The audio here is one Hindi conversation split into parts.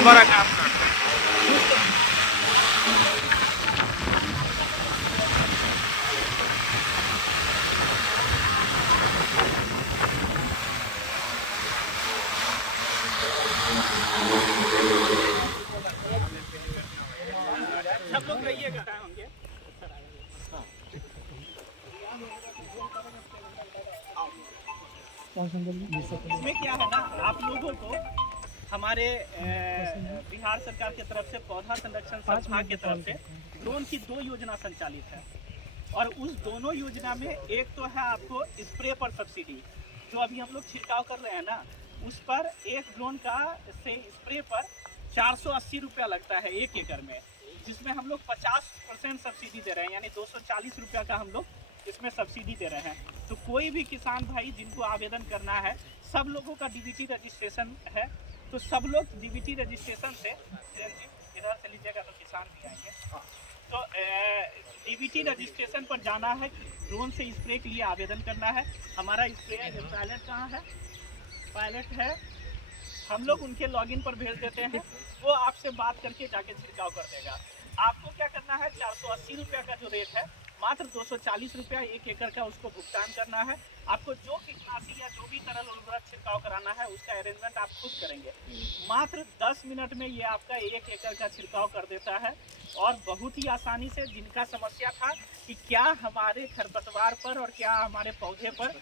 साल भरा काम करते हैं। सब लोग रहिएगा होंगे। इसमें क्या है ना, आप लोगों को हमारे बिहार सरकार की तरफ से पौधा संरक्षण संस्थान की तरफ से ड्रोन की 2 योजना संचालित है। और उस दोनों योजना में एक तो है आपको स्प्रे पर सब्सिडी, जो अभी हम लोग छिड़काव कर रहे हैं ना, उस पर एक ड्रोन का से स्प्रे पर 480 रुपया लगता है 1 एकड़ में, जिसमें हम लोग 50% सब्सिडी दे रहे हैं, यानी 240 रुपया का हम लोग इसमें सब्सिडी दे रहे हैं। तो कोई भी किसान भाई जिनको आवेदन करना है, सब लोगों का डीबीटी रजिस्ट्रेशन है, तो सब लोग डीबीटी रजिस्ट्रेशन से इधर से लीजिएगा तो किसान भी आएंगे। तो डीबीटी रजिस्ट्रेशन पर जाना है, ड्रोन से स्प्रे के लिए आवेदन करना है। हमारा स्प्रे पायलट कहाँ है? पायलट है, हम लोग उनके लॉगिन पर भेज देते हैं, वो आपसे बात करके जाके छिड़काव कर देगा। आपको क्या करना है, 480 रुपया का जो रेट है, मात्र 240 रुपया 1 एकड़ का उसको भुगतान करना है। आपको जो कीटनाशी या जो भी तरल उर्वरक छिड़काव कराना है उसका अरेंजमेंट आप खुद करेंगे। मात्र 10 मिनट में ये आपका 1 एकड़ का छिड़काव कर देता है। और बहुत ही आसानी से, जिनका समस्या था कि क्या हमारे खरपतवार पर और क्या हमारे पौधे पर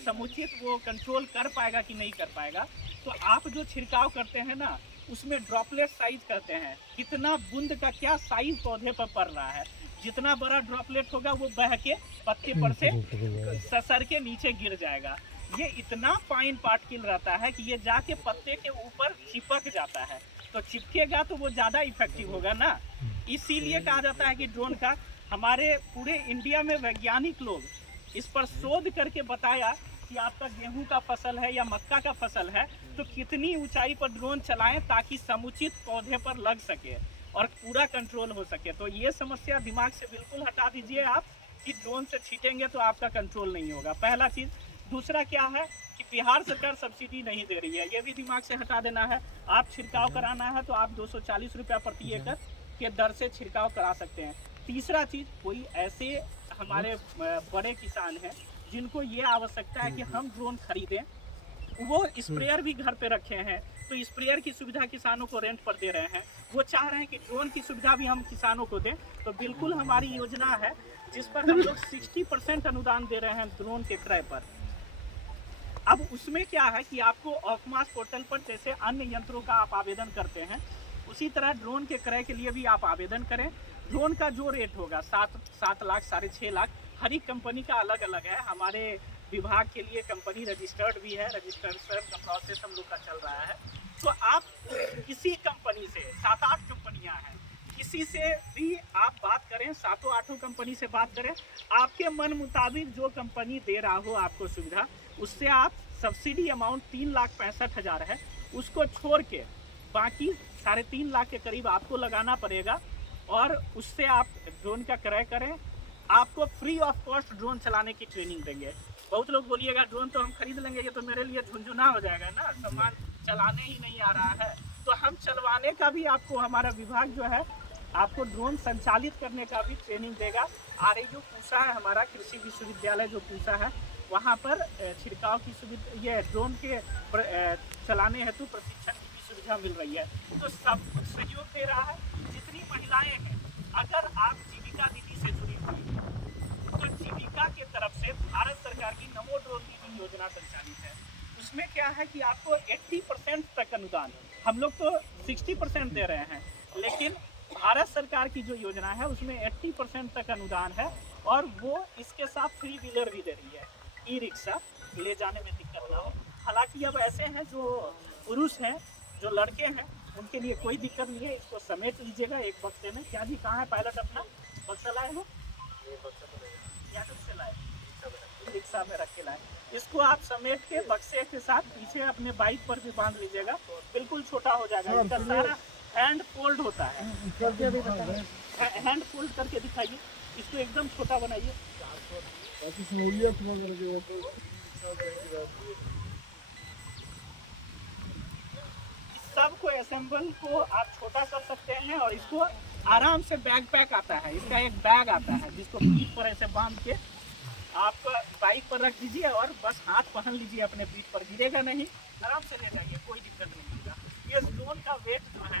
समुचित वो कंट्रोल कर पाएगा कि नहीं कर पाएगा, तो आप जो छिड़काव करते हैं ना, उसमें ड्रॉपलेट साइज करते हैं, कितना बूंद का क्या साइज पौधे पर पड़ रहा है। जितना बड़ा ड्रॉपलेट होगा वो बह के पत्ते पर से ससर के नीचे गिर जाएगा। ये इतना फाइन पार्टिकल रहता है कि ये जाके पत्ते के ऊपर चिपक जाता है, तो चिपकेगा तो वो ज़्यादा इफेक्टिव होगा ना। इसीलिए कहा जाता है कि ड्रोन का, हमारे पूरे इंडिया में वैज्ञानिक लोग इस पर शोध करके बताया कि आपका गेहूं का फसल है या मक्का का फसल है तो कितनी ऊंचाई पर ड्रोन चलाएं ताकि समुचित पौधे पर लग सके और पूरा कंट्रोल हो सके। तो ये समस्या दिमाग से बिल्कुल हटा दीजिए आप कि ड्रोन से छीटेंगे तो आपका कंट्रोल नहीं होगा, पहला चीज़। दूसरा क्या है कि बिहार सरकार सब्सिडी नहीं दे रही है, ये भी दिमाग से हटा देना है। आप छिड़काव कराना है तो आप 240 रुपया प्रति एकड़ के दर से छिड़काव करा सकते हैं। तीसरा चीज़, कोई ऐसे हमारे बड़े किसान हैं जिनको ये आवश्यकता है कि हम ड्रोन खरीदें, वो स्प्रेयर भी घर पे रखे हैं, तो स्प्रेयर की सुविधा किसानों को रेंट पर दे रहे हैं। वो चाह रहे हैं कि ड्रोन की सुविधा भी हम किसानों को दें, तो बिल्कुल हमारी योजना है जिस पर हम लोग 60% अनुदान दे रहे हैं ड्रोन के क्रय पर। अब उसमें क्या है कि आपको ऑफमास पोर्टल पर जैसे अन्य यंत्रों का आप आवेदन करते हैं, उसी तरह ड्रोन के क्रय के लिए भी आप आवेदन करें। ड्रोन का जो रेट होगा 7 लाख 6.5 लाख, हर एक कंपनी का अलग अलग है। हमारे विभाग के लिए कंपनी रजिस्टर्ड भी है, रजिस्ट्रेशन का प्रोसेस हम लोग का चल रहा है। तो आप किसी कंपनी से, 7-8 कंपनियां हैं, किसी से भी आप बात करें, 7-8 कंपनी से बात करें, आपके मन मुताबिक जो कंपनी दे रहा हो आपको सुविधा, उससे आप सब्सिडी अमाउंट 3,65,000 है, उसको छोड़ के बाकी 3.5 लाख के करीब आपको लगाना पड़ेगा और उससे आप ड्रोन का क्रय करें। आपको फ्री ऑफ कॉस्ट ड्रोन चलाने की ट्रेनिंग देंगे। बहुत लोग बोलिएगा ड्रोन तो हम खरीद लेंगे, ये तो मेरे लिए झुंझुना हो जाएगा ना, सामान चलाने ही नहीं आ रहा है। तो हम चलवाने का भी आपको, हमारा विभाग जो है आपको ड्रोन संचालित करने का भी ट्रेनिंग देगा। जो पूसा है हमारा कृषि विश्वविद्यालय जो पूसा है, वहाँ पर छिड़काव की सुविधा, ये ड्रोन के चलाने हेतु प्रशिक्षण की भी सुविधा मिल रही है। तो सब कुछ सहयोग दे रहा है। जितनी महिलाएं हैं, अगर आप जीविका दीदी से जुड़ी हुई, तो जीविका की तरफ से भारत सरकार की नमो ड्रोन दीदी योजना संचालित है। उसमें क्या है कि आपको 80% तक अनुदान, हम लोग तो 60% दे रहे हैं, लेकिन भारत सरकार की जो योजना है उसमें 80% तक अनुदान है। और वो इसके साथ 3 व्हीलर भी दे रही है, ई रिक्शा, ले जाने में दिक्कत ना हो। हालांकि अब ऐसे हैं जो पुरुष हैं, जो लड़के हैं, उनके लिए कोई दिक्कत नहीं है। इसको समेट लीजिएगा एक बक्से में। क्या जी, कहाँ है पायलट अपना? बक्सा लाए हो? से लाए, रिक्शा में रख के लाए। इसको आप समेट के बक्से के साथ पीछे अपने बाइक पर भी बांध लीजिएगा, बिल्कुल छोटा हो जाएगा। इसका सारा हैंड फोल्ड होता है, हैंड फोल्ड करके दिखाइए, इसको एकदम छोटा बनाइए। सबको असेंबल को आप छोटा कर सकते हैं और इसको आराम से बैग पैक आता है, इसका एक बैग आता है जिसको पीठ पर ऐसे बांध के आप बाइक पर रख दीजिए और बस हाथ पहन लीजिए अपने पीठ पर, गिरेगा नहीं, आराम से ले जाइए, कोई दिक्कत नहीं होगा। ये ड्रोन का वेट जो है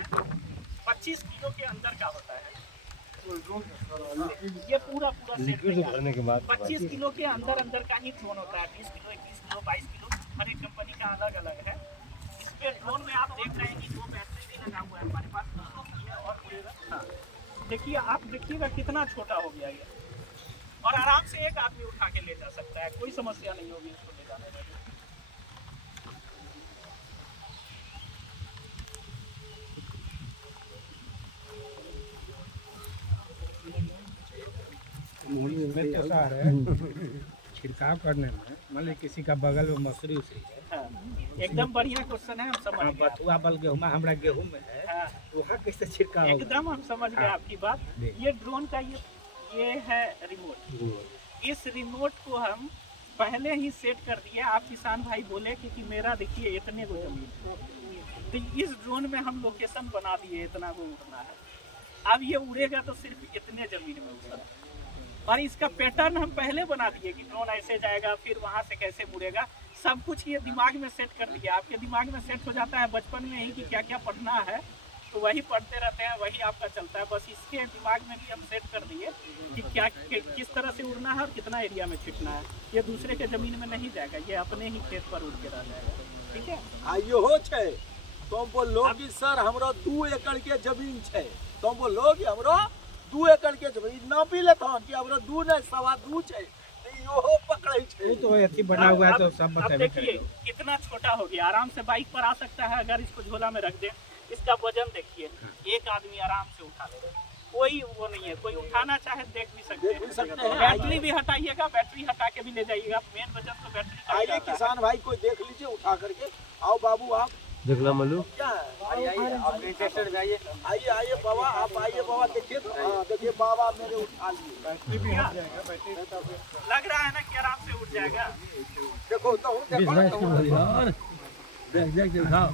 25 किलो के अंदर का होता है। ये पूरा सेट भरने के बाद 25 किलो के अंदर का ही ड्रोन होता है। 20 किलो, 21 किलो, 22 किलो, हर एक कंपनी का अलग अलग है। इसके ड्रोन में आप देख रहे हैं कि 2 बैटरी भी लगा हुआ है हमारे पास, और उड़ेगा। हाँ, देखिए, आप देखिएगा कितना छोटा हो गया ये, और आराम से एक आदमी उठा के ले जा सकता है, कोई समस्या नहीं होगी इसको ले जाने में। छिड़काव करने में मान लीजिए किसी का बगल में मसूरी उसी है। हाँ, एकदम बढ़िया क्वेश्चन है, हम समझ गए। बथुआ बल गेहूं हमारा गेहूं में है, हाँ, वहाँ कैसे छिड़काव होगा? एकदम हम समझ गए आपकी बात। ये ड्रोन का ये है रिमोट। इस रिमोट को हम पहले ही सेट कर दिए। आप किसान भाई बोले कि मेरा देखिए इतने को जमीन, तो इस ड्रोन में हम लोकेशन बना दिए, इतना को उड़ना है। अब ये उड़ेगा तो सिर्फ इतने जमीन में उड़ेगा, और इसका पैटर्न हम पहले बना दिए कि ड्रोन ऐसे जाएगा, फिर वहाँ से कैसे मुड़ेगा, सब कुछ ये दिमाग में सेट कर दिया। आपके दिमाग में सेट हो जाता है बचपन में ही कि क्या क्या पढ़ना है, तो वही पढ़ते रहते हैं, वही आपका चलता है। बस इसके दिमाग में भी हम सेट कर दिए कि क्या किस तरह से उड़ना है और कितना एरिया में छिटना है। ये दूसरे के जमीन में नहीं जाएगा, ये अपने ही खेत पर उड़ के रह जाएगा। ठीक है, आइयो छे तुम बोलो कि सर हमरा 2 एकड़ के जमीन छे, तुम बोलो कि हमरा 2 एकड़ के जमीन नापी लेथन कि हमरा 2 नहीं 2.25 छे, तो इहो पकड़ै छे। वो तो ऐसी बना हुआ है तो सब अब बताइए। देखिए कितना छोटा हो गया, आराम से बाइक पर आ सकता है अगर इसको झोला में रख दे। इसका वजन देखिए, एक आदमी आराम से उठा लेगा, कोई वो नहीं है। कोई उठाना चाहे देख भी सकते हैं। बैटरी भी हटाइएगा, बैटरी हटा के भी ले जाइएगा, मेन वजन तो बैटरी का। आइए किसान भाई कोई देख लीजिए उठा करके। आओ बाबू आप देखना मल्लू, क्या है? आइए आइए बाबा, आप आइए बाबा, देखिए तो। हाँ देखिए बाबा मेरे उठा लिए, लग रहा है ना कि आराम से उठ जाएगा। देखो तो देखो यार देख देख दिखाओ।